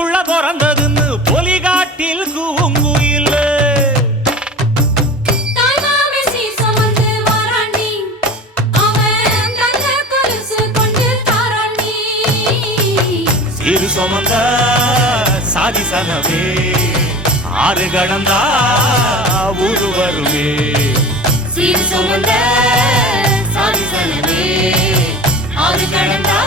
புள்ள பிறந்ததுன்னு பொலிகாட்டில் கூங்குயில் சீரு சுமந்த சாதி சனவே ஆறு கடந்தா ஊரு வருமே சீரு சுமந்த சாதி சனவே ஆறு கடந்தா